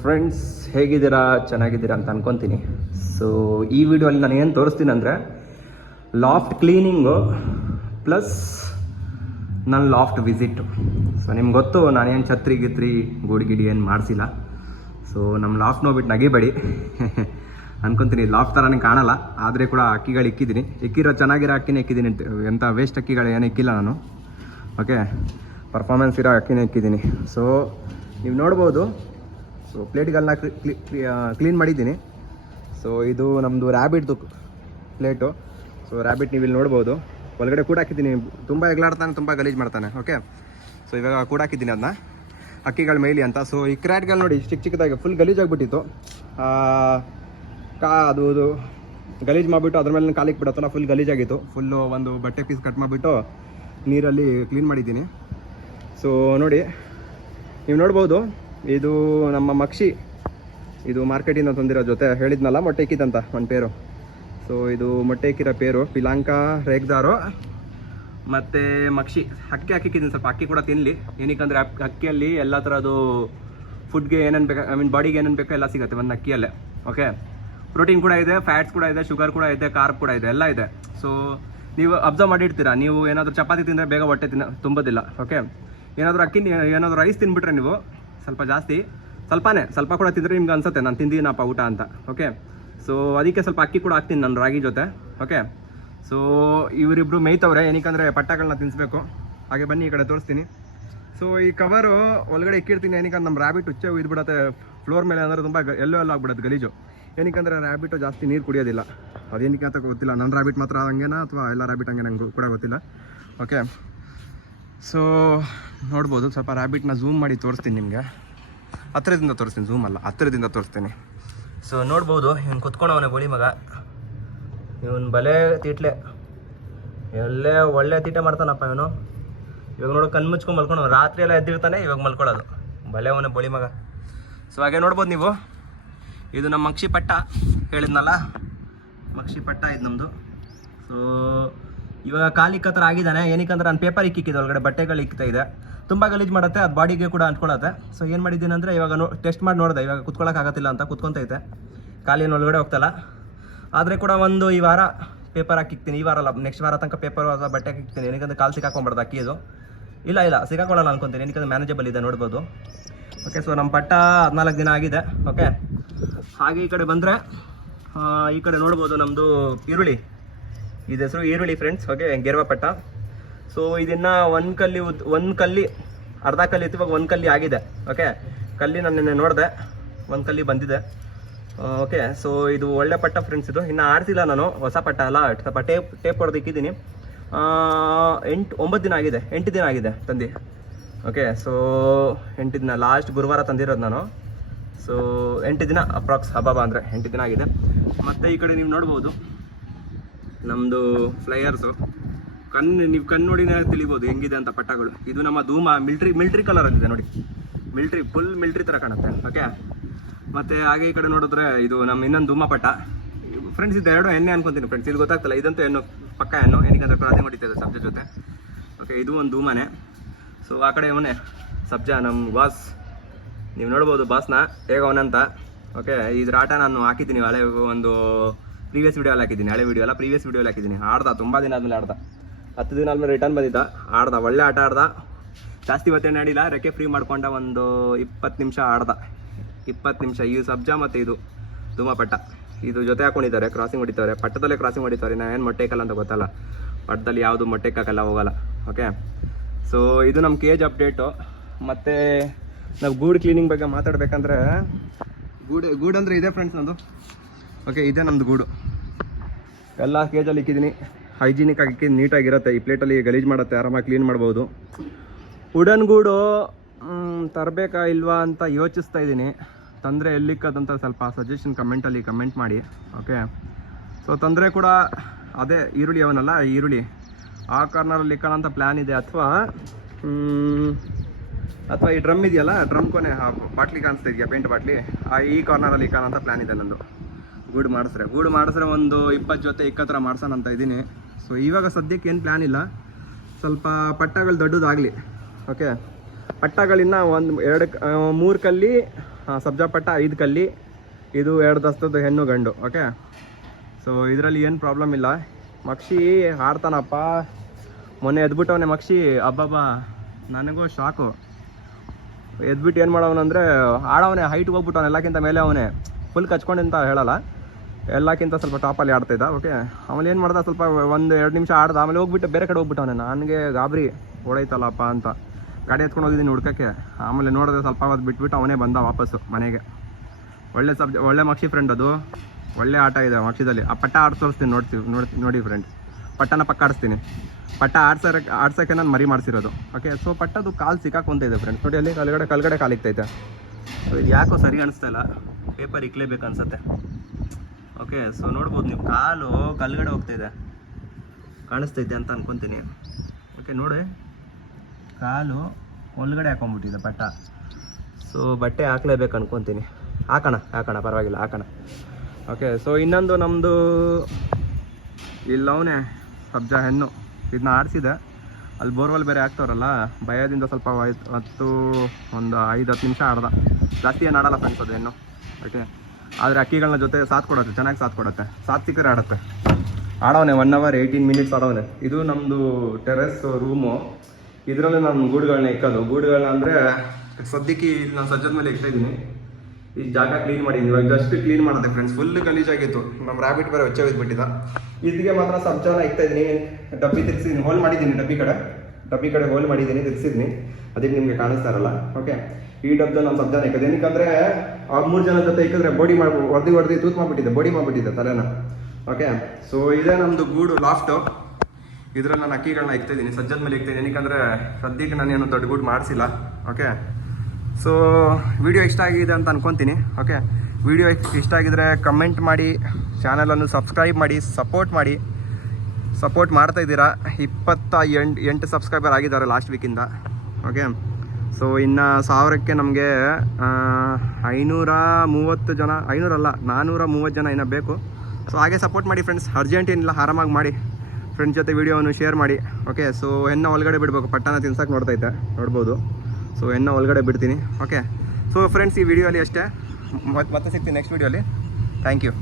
Friends, ಹೇಗಿದ್ದೀರಾ? ಚೆನ್ನಾಗಿದ್ದೀರಾ ಅಂತ ಅನ್ಕೊತೀನಿ. ಸೊ ಈ ವಿಡಿಯೋಲ್ಲಿ ನಾನು ಏನು ತೋರಿಸ್ತೀನಿ ಅಂದರೆ ಲಾಫ್ಟ್ ಕ್ಲೀನಿಂಗು ಪ್ಲಸ್ ನನ್ನ ಲಾಫ್ಟ್ ವಿಸಿಟ್ಟು. ಸೊ ನಿಮ್ಗೆ ಗೊತ್ತು, ನಾನೇನು ಛತ್ರಿ ಗಿತ್ರಿ ಗೂಡಿ ಏನು ಮಾಡಿಸಿಲ್ಲ. ಸೊ ನಮ್ಮ ಲಾಫ್ಟ್ ನೋಡ್ಬಿಟ್ಟು ನಗಿಬೇಡಿ ಅನ್ಕೊತೀನಿ. ಲಾಫ್ಟ್ ಥರನೇ ಕಾಣಲ್ಲ, ಆದರೆ ಕೂಡ ಅಕ್ಕಿಗಳು ಇಕ್ಕಿದ್ದೀನಿ. ಇಕ್ಕಿರೋ ಚೆನ್ನಾಗಿರೋ ಅಕ್ಕಿನೇ ಇಕ್ಕಿದ್ದೀನಿ, ಎಂಥ ವೇಸ್ಟ್ ಅಕ್ಕಿಗಳು ಏನು ಇಕ್ಕಿಲ್ಲ ನಾನು. ಓಕೆ, ಪರ್ಫಾರ್ಮೆನ್ಸ್ ಇರೋ ಅಕ್ಕಿನೇ ಇಕ್ಕಿದ್ದೀನಿ. ಸೊ ನೀವು ನೋಡ್ಬೋದು. ಸೊ ಪ್ಲೇಟ್ಗಳನ್ನ ಕ್ಲೀನ್ ಮಾಡಿದ್ದೀನಿ. ಸೊ ಇದು ನಮ್ಮದು ರ್ಯಾಬಿಟ್ದು ಪ್ಲೇಟು. ಸೊ ರ್ಯಾಬಿಟ್ ನೀವು ಇಲ್ಲಿ ನೋಡ್ಬೋದು. ಒಳಗಡೆ ಕೂಡ ಹಾಕಿದ್ದೀನಿ. ತುಂಬ ಎಗ್ಲಾಡ್ತಾನೆ, ತುಂಬ ಗಲೀಜು ಮಾಡ್ತಾನೆ. ಓಕೆ, ಸೊ ಇವಾಗ ಕೂಡ ಹಾಕಿದ್ದೀನಿ ಅದನ್ನ ಅಕ್ಕಿಗಳ ಮೇಲಿ ಅಂತ. ಸೊ ಈ ಕ್ರ್ಯಾಟ್ಗಳು ನೋಡಿ ಚಿಕ್ಕದಾಗಿ ಫುಲ್ ಗಲೀಜಾಗಿಬಿಟ್ಟಿತ್ತು. ಅದು ಗಲೀಜು ಮಾಡಿಬಿಟ್ಟು ಅದ್ರ ಮೇಲೆ ಕಾಲಿಗೆ ಬಿಡುತ್ತಲ್ಲ, ಫುಲ್ ಗಲೀಜಾಗಿತ್ತು. ಫುಲ್ಲು ಒಂದು ಬಟ್ಟೆ ಪೀಸ್ ಕಟ್ ಮಾಡಿಬಿಟ್ಟು ನೀರಲ್ಲಿ ಕ್ಲೀನ್ ಮಾಡಿದ್ದೀನಿ. ಸೊ ನೋಡಿ, ನೀವು ನೋಡ್ಬೋದು. ಇದು ನಮ್ಮ ಮಕ್ಷಿ, ಇದು ಮಾರ್ಕೆಟಿಂದ ತಂದಿರೋ ಜೊತೆ ಹೇಳಿದ್ನಲ್ಲ ಮೊಟ್ಟೆ ಇಕ್ಕಿದಂತ ಒಂದು ಪೇರು. ಸೊ ಇದು ಮೊಟ್ಟೆ ಇಕ್ಕಿರೋ ಪೇರು ಪಿಲಾಂಕ ರೇಗ್ದಾರೋ ಮತ್ತು ಮಕ್ಷಿ. ಅಕ್ಕಿ ಹಾಕಿದ್ದೀನಿ, ಸ್ವಲ್ಪ ಅಕ್ಕಿ ಕೂಡ ತಿನ್ನಲಿ. ಏನಕ್ಕಂದರೆ ಅಕ್ಕಿಯಲ್ಲಿ ಎಲ್ಲ ಥರದ್ದು ಫುಡ್ಗೆ ಏನೇನು ಬೇಕು, ಬಾಡಿಗೆ ಏನೇನು ಬೇಕೋ ಎಲ್ಲ ಸಿಗುತ್ತೆ ಒಂದು ಅಕ್ಕಿಯಲ್ಲೇ. ಓಕೆ, ಪ್ರೋಟೀನ್ ಕೂಡ ಇದೆ, ಫ್ಯಾಟ್ಸ್ ಕೂಡ ಇದೆ, ಶುಗರ್ ಕೂಡ ಇದೆ, ಕಾರ್ಬ್ ಕೂಡ ಇದೆ, ಎಲ್ಲ ಇದೆ. ಸೊ ನೀವು ಅಬ್ಸರ್ವ್ ಮಾಡಿರ್ತೀರಾ, ನೀವು ಏನಾದರೂ ಚಪಾತಿ ತಿಂದರೆ ಬೇಗ ಹೊಟ್ಟೆ ತುಂಬೋದಿಲ್ಲ. ಓಕೆ, ಏನಾದರೂ ರೈಸ್ ತಿಂದ್ಬಿಟ್ರೆ ನೀವು ಸ್ವಲ್ಪ ಜಾಸ್ತಿ, ಸ್ವಲ್ಪ ಕೂಡ ತಿಂದರೆ ನಿಮ್ಗೆ ಅನ್ಸುತ್ತೆ ನಾನು ತಿಂದಿದ್ದೀನಪ್ಪ ಊಟ ಅಂತ. ಓಕೆ, ಸೊ ಅದಕ್ಕೆ ಸ್ವಲ್ಪ ಅಕ್ಕಿ ಕೂಡ ಹಾಕ್ತೀನಿ ನಾನು ರಾಗಿ ಜೊತೆ. ಓಕೆ, ಸೊ ಇವರಿಬ್ಬರು ಮೇಯ್ತವ್ರೆ, ಏನಕ್ಕಂದರೆ ಪಟ್ಟಗಳನ್ನ ತಿನ್ನಿಸ್ಬೇಕು. ಹಾಗೆ ಬನ್ನಿ ಈ ಕಡೆ ತೋರಿಸ್ತೀನಿ. ಸೊ ಈ ಕವರು ಒಳಗಡೆ ಇಕ್ಕಿರ್ತೀನಿ, ಏನಕ್ಕಂದ್ರೆ ನಮ್ಮ ರ್ಯಾಬಿಟ್ ಹುಚ್ಚೆ ಇದ್ಬಿಡುತ್ತೆ ಫ್ಲೋರ್ ಮೇಲೆ. ಅಂದರೆ ತುಂಬ ಎಲ್ಲೋ ಆಗ್ಬಿಡುತ್ತೆ ಗಲೀಜು. ಏನಕ್ಕಂದರೆ ರ್ಯಾಬಿಟು ಜಾಸ್ತಿ ನೀರು ಕುಡಿಯೋದಿಲ್ಲ. ಅದೇನಕ್ಕೆ ಅಂತ ಗೊತ್ತಿಲ್ಲ. ನನ್ನ ರ್ಯಾಬಿಟ್ ಮಾತ್ರ ಹಂಗೇನಾ ಅಥವಾ ಎಲ್ಲ ರ್ಯಾಬಿಟ್ ಹಂಗೆ ನಂಗೆ ಕೂಡ ಗೊತ್ತಿಲ್ಲ. ಓಕೆ, ಸೊ ನೋಡ್ಬೋದು. ಸ್ವಲ್ಪ ರ್ಯಾಬಿಟ್ನ ಝೂಮ್ ಮಾಡಿ ತೋರಿಸ್ತೀನಿ ನಿಮಗೆ. ಹತ್ತಿರದಿಂದ ತೋರಿಸ್ತೀನಿ, ಝೂಮ್ ಅಲ್ಲ, ಹತ್ತಿರದಿಂದ ತೋರಿಸ್ತೀನಿ. ಸೊ ನೋಡ್ಬೋದು, ಇವನು ಕುತ್ಕೊಂಡವನೇ ಬೋಳಿ ಮಗ. ಇವನು ಬಲೆ ತೀಟ್ಲೆ, ಎಲ್ಲೇ ಒಳ್ಳೆ ತೀಟೆ ಮಾಡ್ತಾನಪ್ಪ ಇವನು. ಇವಾಗ ನೋಡು, ಕಣ್ಣು ಮುಚ್ಕೊಂಡು ಮಲ್ಕೊಂಡು ರಾತ್ರಿ ಎಲ್ಲ ಎದ್ದಿರ್ತಾನೆ, ಇವಾಗ ಮಲ್ಕೊಳ್ಳೋದು. ಬಲೆ ಅವನೇ ಬೋಳಿ ಮಗ. ಸೊ ಹಾಗೆ ನೋಡ್ಬೋದು ನೀವು. ಇದು ನಮ್ಮ ಮಕ್ಷಿ ಪಟ್ಟ ಹೇಳಿದ್ನಲ್ಲ, ಮಕ್ಷಿ ಪಟ್ಟ ಇದು ನಮ್ಮದು. ಸೊ ಇವಾಗ ಕಾಲಿಕ್ಕ ಥರ ಆಗಿದ್ದಾನೆ. ಏನಕ್ಕಂದ್ರೆ ನಾನು ಪೇಪರ್ ಇಕ್ಕಿದೆ ಒಳಗಡೆ, ಬಟ್ಟೆಗಳು ಇಕ್ತಾ ಇದೆ. ತುಂಬ ಗಲೀಜು ಮಾಡುತ್ತೆ, ಅದು ಬಾಡಿಗೆ ಕೂಡ ಅಂಟ್ಕೊಳ್ಳುತ್ತೆ. ಸೊ ಏನು ಮಾಡಿದ್ದೀನಿ ಅಂದರೆ ಇವಾಗ ಟೆಸ್ಟ್ ಮಾಡಿ ನೋಡಿದೆ, ಇವಾಗ ಕುತ್ಕೊಳ್ಳೋಕ್ಕಾಗತ್ತಿಲ್ಲ ಅಂತ. ಕುತ್ಕೊತೈತೆ, ಕಾಲಿನ ಒಳಗಡೆ ಹೋಗ್ತಲ್ಲ. ಆದರೆ ಕೂಡ ಈ ವಾರ ಪೇಪರ್ ಹಾಕಿಕ್ತೀನಿ. ಈ ವಾರ ಅಲ್ಲ, ನೆಕ್ಸ್ಟ್ ವಾರ ತನಕ ಪೇಪರ್ ಬಟ್ಟೆ ಹಾಕಿಕ್ತೀನಿ. ಏನಕ್ಕಂದ್ರೆ ಕಾಲು ಸಿಕ್ಕಾಕೊಂಬಾರ್ದು ಅಕ್ಕಿ ಇದು. ಇಲ್ಲ ಸಿಕ್ಕಾಕೊಳ್ಳಲ್ಲ ಅನ್ಕೊತೀನಿ, ಏನಕ್ಕಂದ್ರೆ ಮ್ಯಾನೇಜಬಲ್ ಇದೆ, ನೋಡ್ಬೋದು. ಓಕೆ, ಸೊ ನಮ್ಮ ಪಟ್ಟ 14 ದಿನ ಆಗಿದೆ. ಓಕೆ, ಹಾಗೆ ಈ ಕಡೆ ಬಂದರೆ ಈ ಕಡೆ ನೋಡ್ಬೋದು ನಮ್ಮದು ಈರುಳ್ಳಿ. ಇದು ಹೆಸರು ಈರುಳ್ಳಿ ಫ್ರೆಂಡ್ಸ್. ಓಕೆ, ಗೆರ್ವ ಪಟ್ಟ. ಸೊ ಇದನ್ನು ಒಂದು ಕಲ್ಲಿ ಅರ್ಧ ಕಲ್ಲಿ ಇತ್ತು, ಇವಾಗ 1 ಕಲ್ಲಿ ಆಗಿದೆ. ಓಕೆ, ಕಲ್ಲಿ ನಾನು ನಿನ್ನೆ ನೋಡಿದೆ, 1 ಕಲ್ಲಿ ಬಂದಿದೆ. ಓಕೆ, ಸೊ ಇದು ಒಳ್ಳೆ ಪಟ್ಟ ಫ್ರೆಂಡ್ಸ್. ಇದು ಇನ್ನು ಆಡಿಸಿಲ್ಲ ನಾನು, ಹೊಸ ಪಟ್ಟ ಅಲ್ಲ, ಸ್ವಲ್ಪ ಟೇಪ್ ಹೊಡೆದು ಇಕ್ಕಿದ್ದೀನಿ. 9 ದಿನ ಆಗಿದೆ, 8 ದಿನ ಆಗಿದೆ ತಂದು. ಓಕೆ, ಸೊ 8 ದಿನ, ಲಾಸ್ಟ್ ಗುರುವಾರ ತಂದಿರೋದು ನಾನು. ಸೊ 8 ದಿನ ಅಪ್ರಾಕ್ಸ್, ಹಬ್ಬ ಅಂದರೆ 8 ದಿನ ಆಗಿದೆ. ಮತ್ತು ಈ ಕಡೆ ನೀವು ನೋಡ್ಬೋದು ನಮ್ಮದು ಫ್ಲೈಯರ್ಸು. ನೀವು ಕಣ್ಣು ನೋಡಿನೇ ತಿಳಿಬೋದು ಹೆಂಗಿದೆ ಅಂತ ಪಟ್ಟಗಳು. ಇದು ನಮ್ಮ ಧೂಮ ಮಿಲ್ಟ್ರಿ ಕಲರಲ್ಲಿದೆ ನೋಡಿ, ಫುಲ್ ಮಿಲ್ಟ್ರಿ ಥರ ಕಾಣುತ್ತೆ. ಓಕೆ, ಮತ್ತು ಹಾಗೆ ಈ ಕಡೆ ನೋಡಿದ್ರೆ ಇದು ನಮ್ಮ ಇನ್ನೊಂದು ಧೂಮ ಪಟ್ಟ ಫ್ರೆಂಡ್ಸ್. ಇದು 2 ಎಣ್ಣೆ ಅನ್ಕೊತೀನಿ ಫ್ರೆಂಡ್ಸ್, ಇದು ಗೊತ್ತಾಗ್ತಲ್ಲ. ಇದಂತೂ ಹೆಣ್ಣು, ಪಕ್ಕ ಹೆಣ್ಣು, ಏನಕ್ಕಂದ್ರೆ ಕ್ರಾಸಿಂಗ್ ಹೊಡಿತದೆ ಸಬ್ಜಾ ಜೊತೆ. ಓಕೆ, ಇದು ಒಂದು ಧೂಮನೆ. ಸೊ ಆ ಕಡೆ ಅವನೇ ಸಬ್ಜಾ, ನಮ್ಮ ಬಾಸ್. ನೀವು ನೋಡ್ಬೋದು ಬಾಸ್ನ ಹೇಗವನಂತ. ಓಕೆ, ಇದ್ರ ಆಟ ನಾನು ಹಾಕಿದ್ದೀನಿ ಹಳೆ ಒಂದು ಪ್ರೀವಿಯಸ್ ವೀಡಿಯೋಲ್ಲಿ ಹಾಕಿದ್ದೀನಿ. ಹಳೆ ವೀಡಿಯೋ ಅಲ್ಲ, ಪ್ರೀವಿಯಸ್ ವೀಡಿಯೋಲ್ಲಿ ಹಾಕಿದ್ದೀನಿ. ಆಡ್ದ, ತುಂಬ ದಿನ ಆದಮೇಲೆ ಆಡ್ದ. 10 ದಿನ ಆದಮೇಲೆ ರಿಟರ್ನ್ ಬಂದಿದ್ದ. ಆಡ್ದ, ಒಳ್ಳೆ ಆಟ ಆಡ್ದ. ಜಾಸ್ತಿ ಹೊತ್ತೇನು ಆಡಿಲ್ಲ, ರೆಕ್ಕೆ ಫ್ರೀ ಮಾಡ್ಕೊಂಡ ಒಂದು 20 ನಿಮಿಷ ಆಡ್ದ. 20 ನಿಮಿಷ. ಈ ಸಬ್ಜಾ ಮತ್ತು ಇದು ಧೂಮಪಟ್ಟ ಇದು ಜೊತೆ ಹಾಕೊಂಡಿದ್ದಾರೆ, ಕ್ರಾಸಿಂಗ್ ಹೊಡಿತಾರೆ. ಪಟ್ಟದಲ್ಲೇ ಕ್ರಾಸಿಂಗ್ ಹೊಡಿತಾರೆ. ನಾನು ಏನು ಮೊಟ್ಟೆ ಇಕ್ಕಲ್ಲ ಅಂತ ಗೊತ್ತಲ್ಲ, ಪಟ್ಟದಲ್ಲಿ ಯಾವುದು ಮೊಟ್ಟೆ ಇಕ್ಕಾಕಲ್ಲ, ಹೋಗಲ್ಲ. ಓಕೆ, ಸೊ ಇದು ನಮ್ಮ ಕೇಜ್ ಅಪ್ಡೇಟು. ಮತ್ತು ನಾವು ಗೂಡು ಕ್ಲೀನಿಂಗ್ ಬಗ್ಗೆ ಮಾತಾಡಬೇಕಂದ್ರೆ, ಗೂಡು ಅಂದರೆ ಇದೆ ಫ್ರೆಂಡ್ಸ್ ನಂದು. ಓಕೆ, ಇದೆ ನಮ್ಮದು ಗೂಡು. ಎಲ್ಲ ಕೇಜಲ್ಲಿ ಇಕ್ಕಿದ್ದೀನಿ, ಹೈಜೀನಿಕ್ ಆಗಿ ಇಕ್ಕಿದ್ದು, ನೀಟಾಗಿರುತ್ತೆ. ಈ ಪ್ಲೇಟಲ್ಲಿ ಗಲೀಜು ಮಾಡುತ್ತೆ, ಆರಾಮಾಗಿ ಕ್ಲೀನ್ ಮಾಡ್ಬೋದು. ವುಡನ್ ಗೂಡು ತರಬೇಕಾ ಇಲ್ವಾ ಅಂತ ಯೋಚಿಸ್ತಾ ಇದ್ದೀನಿ. ತಂದರೆ ಎಲ್ಲಿಕ್ಕದಂತ ಸ್ವಲ್ಪ ಸಜೆಷನ್ ಕಮೆಂಟಲ್ಲಿ ಕಮೆಂಟ್ ಮಾಡಿ. ಓಕೆ, ಸೊ ತಂದರೆ ಕೂಡ ಅದೇ ಈರುಳ್ಳಿ ಅವನಲ್ಲ, ಈರುಳ್ಳಿ ಆ ಕಾರ್ನರಲ್ಲಿ ಇಕ್ಕೋಣ ಅಂತ ಪ್ಲ್ಯಾನ್ ಇದೆ. ಅಥವಾ ಈ ಡ್ರಮ್ ಇದೆಯಲ್ಲ, ಡ್ರಮ್ ಕೊನೆ ಬಾಟ್ಲಿ ಕಾಣಿಸ್ತಾ ಇದೆಯಾ, ಪೇಂಟ್ ಬಾಟ್ಲಿ, ಈ ಕಾರ್ನರಲ್ಲಿ ಇಕ್ಕೋಣ ಅಂತ ಪ್ಲ್ಯಾನ್ ಇದೆ ನಂದು. ಗೂಡು ಮಾಡಿಸ್ರೆ ಒಂದು 20 ಜೊತೆ ಇಕ್ಕತ್ರ ಮಾಡ್ಸೋಣ ಅಂತ ಇದ್ದೀನಿ. ಸೊ ಇವಾಗ ಸದ್ಯಕ್ಕೆ ಏನು ಪ್ಲ್ಯಾನ್ ಇಲ್ಲ, ಸ್ವಲ್ಪ ಪಟ್ಟಗಳು ದೊಡ್ಡದಾಗಲಿ. ಓಕೆ, ಪಟ್ಟಗಳಿನ್ನ 1 2 3 ಕಲ್ಲಿ ಸಬ್ಜಾ ಪಟ್ಟ 5 ಕಲ್ಲಿ, ಇದು 2 ದಸ್ತದ ಹೆಣ್ಣು ಗಂಡು. ಓಕೆ, ಸೊ ಇದರಲ್ಲಿ ಏನು ಪ್ರಾಬ್ಲಮ್ ಇಲ್ಲ. ಮಕ್ಷಿ ಆಡ್ತಾನಪ್ಪ, ಮೊನ್ನೆ ಎದ್ಬಿಟ್ಟವನೇ ಮಕ್ಷಿ. ಅಬ್ಬಬ್ಬ, ನನಗೂ ಶಾಕು. ಎದ್ಬಿಟ್ಟು ಏನು ಮಾಡವನಂದರೆ ಆಡವನೇ, ಹೈಟ್ಗೆ ಹೋಗ್ಬಿಟ್ಟವನು, ಎಲ್ಲಕ್ಕಿಂತ ಮೇಲೆ ಅವನೇ. ಫುಲ್ ಕಚ್ಕೊಂಡಂತ ಹೇಳಲ್ಲ, ಎಲ್ಲಕ್ಕಿಂತ ಸ್ವಲ್ಪ ಟಾಪಲ್ಲಿ ಆಡ್ತಾಯಿದ್ದ. ಓಕೆ, ಆಮೇಲೆ ಏನು ಮಾಡ್ದ, ಸ್ವಲ್ಪ 1-2 ನಿಮಿಷ ಆಡ್ದ, ಆಮೇಲೆ ಹೋಗ್ಬಿಟ್ಟು ಬೇರೆ ಕಡೆ ಹೋಗ್ಬಿಟ್ಟವನೇ. ನನಗೆ ಗಾಬರಿ ಹೊಡೈತಲ್ಲಪ್ಪ ಅಂತ ಗಾಡಿ ಎತ್ಕೊಂಡು ಹೋಗಿದ್ದೀನಿ ಹುಡ್ಕಕ್ಕೆ. ಆಮೇಲೆ ನೋಡಿದ್ರೆ ಸ್ವಲ್ಪ ಹೊತ್ತು ಬಿಟ್ಬಿಟ್ಟು ಅವನೇ ಬಂದ ವಾಪಸ್ಸು ಮನೆಗೆ. ಒಳ್ಳೆ ಮಕ್ಷಿ ಫ್ರೆಂಡ್, ಅದು ಒಳ್ಳೆ ಆಟ ಇದೆ ಮಕ್ಷಿದಲ್ಲಿ. ಆ ಪಟ್ಟ ಆಡ್ಸೋಸ್ತೀನಿ, ನೋಡಿ ಫ್ರೆಂಡ್, ಪಟ್ಟನ ಪಕ್ಕ ಆಡಿಸ್ತೀನಿ. ಪಟ್ಟ ಆಡ್ಸೋಕ್ಕೆ ನಾನು ಮರಿ ಮಾಡಿಸಿರೋದು. ಓಕೆ, ಸೊ ಪಟ್ಟದು ಕಾಲು ಸಿಕ್ಕಾಕೊಂತ ಇದೆ ಫ್ರೆಂಡ್ಸ್, ನೋಡಿ ಅಲ್ಲಿ ಕಲ್ಗಡೆ ಕಾಲಿಕ್ತೈತೆ. ಸೊ ಇದು ಯಾಕೋ ಸರಿ ಅನಿಸ್ತಾ ಇಲ್ಲ, ಪೇಪರ್ ಇಕ್ಲೇಬೇಕು ಅನ್ಸುತ್ತೆ. ಓಕೆ, ಸೊ ನೋಡ್ಬೋದು ನೀವು, ಕಾಲು ಕಲ್ಗಡೆ ಹೋಗ್ತಾಯಿದೆ, ಕಾಣಿಸ್ತೈತೆ ಅಂತ ಅನ್ಕೊತೀನಿ. ಓಕೆ, ನೋಡಿ ಕಾಲು ಒಳಗಡೆ ಹಾಕೊಂಡ್ಬಿಟ್ಟಿದೆ ಪಟ್ಟ. ಸೊ ಬಟ್ಟೆ ಹಾಕ್ಲೇಬೇಕು ಅನ್ಕೊತೀನಿ. ಹಾಕೋಣ ಪರವಾಗಿಲ್ಲ, ಹಾಕೋಣ. ಓಕೆ, ಸೊ ಇನ್ನೊಂದು ನಮ್ಮದು ಇಲ್ಲವನೇ ಸಬ್ಜಾ ಹೆಣ್ಣು, ಇದನ್ನ ಆಡಿಸಿದೆ. ಅಲ್ಲಿ ಬೋರ್ವೆಲ್ ಬೇರೆ ಹಾಕ್ತವ್ರಲ್ಲ, ಭಯದಿಂದ ಸ್ವಲ್ಪ ಒಂದು 5-10 ನಿಮಿಷ ಆಡ್ದ. ಜಾಸ್ತಿ ಏನು ಆಡಲ್ಲ ಫ್ರೆಂಡ್ಸ್ ಅದು ಹೆಣ್ಣು. ಓಕೆ, ಆದರೆ ಅಕ್ಕಿಗಳನ್ನ ಜೊತೆ ಸಾಥ್ ಕೊಡುತ್ತೆ, ಚೆನ್ನಾಗಿ ಸಾಥ್ ಕೊಡುತ್ತೆ. ಸಾಥ್ ಸಿಕ್ಕರೆ ಆಡುತ್ತೆ. ಆಡವನೆ 1 hour 18 minutes ಆಡವನೆ. ಇದು ನಮ್ಮದು ಟೆರೆಸ್ ರೂಮು. ಇದರಲ್ಲಿ ನಾನು ಗೂಡುಗಳನ್ನ ಇಕ್ಕೋದು. ಗೂಡುಗಳನ್ನ ಅಂದರೆ ಸದ್ಯಕ್ಕೆ ಇಲ್ಲಿ ನಾನು ಸಜ್ಜದ ಮೇಲೆ ಇಕ್ತಾ ಇದ್ದೀನಿ. ಈ ಜಾಗ ಕ್ಲೀನ್ ಮಾಡಿದ್ದೀನಿ, ಇವಾಗ ಜಸ್ಟ್ ಕ್ಲೀನ್ ಮಾಡಿದೆ ಫ್ರೆಂಡ್ಸ್. ಫುಲ್ ಗಲೀಜಾಗಿತ್ತು, ನಮ್ಮ ರ್ಯಾಬಿಟ್ ಬೇರೆ ಹೊಚ್ಚ ಬಿಟ್ಟಿದ್ದ. ಇದಕ್ಕೆ ಮಾತ್ರ ಸಬ್ಜಾನ ಇಕ್ತಾ ಇದ್ದೀನಿ. ಡಬ್ಬಿ ತಿರ್ಸಿದ್ದೀನಿ, ಹೋಲ್ ಮಾಡಿದ್ದೀನಿ, ಡಬ್ಬಿ ಕಡೆ ಹೋಲ್ ಮಾಡಿದ್ದೀನಿ, ತಿರ್ಸಿದ್ದೀನಿ. ಅದಕ್ಕೆ ನಿಮಗೆ ಕಾಣಿಸ್ತಾ ಇರಲ್ಲ. ಓಕೆ, ಈ ಡಬ್ಬದ ನಾನು ಸಬ್ಜಾನ ಇಕ್ಕೋದು. ಏನಕ್ಕಂದರೆ ಆ 3 ಜನ ಜೊತೆ ಇಕ್ಕಿದ್ರೆ ಬಾಡಿ ಹೊಡೆದು ತೂತ್ ಮಾಡಿಬಿಟ್ಟಿದ್ದೆ, ಬಾಡಿ ಮಾಡಿಬಿಟ್ಟಿದ್ದೆ ತಲೆನ. ಓಕೆ, ಸೊ ಇದೇ ನಮ್ಮದು ಗೂಡು ಲಾಫ್ಟು. ಇದರಲ್ಲಿ ನಾನು ಅಕ್ಕಿಗಳನ್ನ ಇಕ್ತಾಯಿದ್ದೀನಿ, ಸಜ್ಜದ ಮೇಲೆ ಇಕ್ತಾಯಿದ್ದೀನಿ. ಏನಕ್ಕಂದರೆ ಸದ್ಯಕ್ಕೆ ನಾನೇನು ದೊಡ್ಡ ಗೂಡು ಮಾಡಿಸಿಲ್ಲ. ಓಕೆ, ಸೊ ವಿಡಿಯೋ ಇಷ್ಟ ಆಗಿದೆ ಅಂತ ಅನ್ಕೊತೀನಿ. ಓಕೆ, ವಿಡಿಯೋ ಇಷ್ಟ ಆಗಿದ್ರೆ ಕಮೆಂಟ್ ಮಾಡಿ, ಚಾನಲನ್ನು ಸಬ್ಸ್ಕ್ರೈಬ್ ಮಾಡಿ, ಸಪೋರ್ಟ್ ಮಾಡ್ತಾ ಇದ್ದೀರಾ. 28 ಸಬ್ಸ್ಕ್ರೈಬರ್ ಆಗಿದ್ದಾರೆ ಲಾಸ್ಟ್ ವೀಕಿಂದ. ಓಕೆ, ಸೊ ಇನ್ನು 1000ಕ್ಕೆ ನಮಗೆ 530 ಜನ, 500 ಅಲ್ಲ 430 ಜನ ಇನ್ನೂ ಬೇಕು. ಸೊ ಹಾಗೆ ಸಪೋರ್ಟ್ ಮಾಡಿ ಫ್ರೆಂಡ್ಸ್, ಅರ್ಜೆಂಟ್ ಏನಿಲ್ಲ, ಆರಾಮಾಗಿ ಮಾಡಿ. ಫ್ರೆಂಡ್ಸ್ ಜೊತೆ ವೀಡಿಯೋವನ್ನು ಶೇರ್ ಮಾಡಿ. ಓಕೆ, ಸೊ ಹೆಣ್ಣು ಒಳಗಡೆ ಬಿಡಬೇಕು, ಪಟ್ಟನ ತಿನ್ಸಕ್ಕೆ ನೋಡ್ಬೋದು. ಸೊ ಹೆಣ್ಣು ಒಳಗಡೆ ಬಿಡ್ತೀನಿ. ಓಕೆ, ಸೊ ಫ್ರೆಂಡ್ಸ್ ಈ ವಿಡಿಯೋಲಿ ಅಷ್ಟೇ. ಮತ್ತೆ ಸಿಗ್ತೀನಿ ನೆಕ್ಸ್ಟ್ ವಿಡಿಯೋಲಿ. Thank you.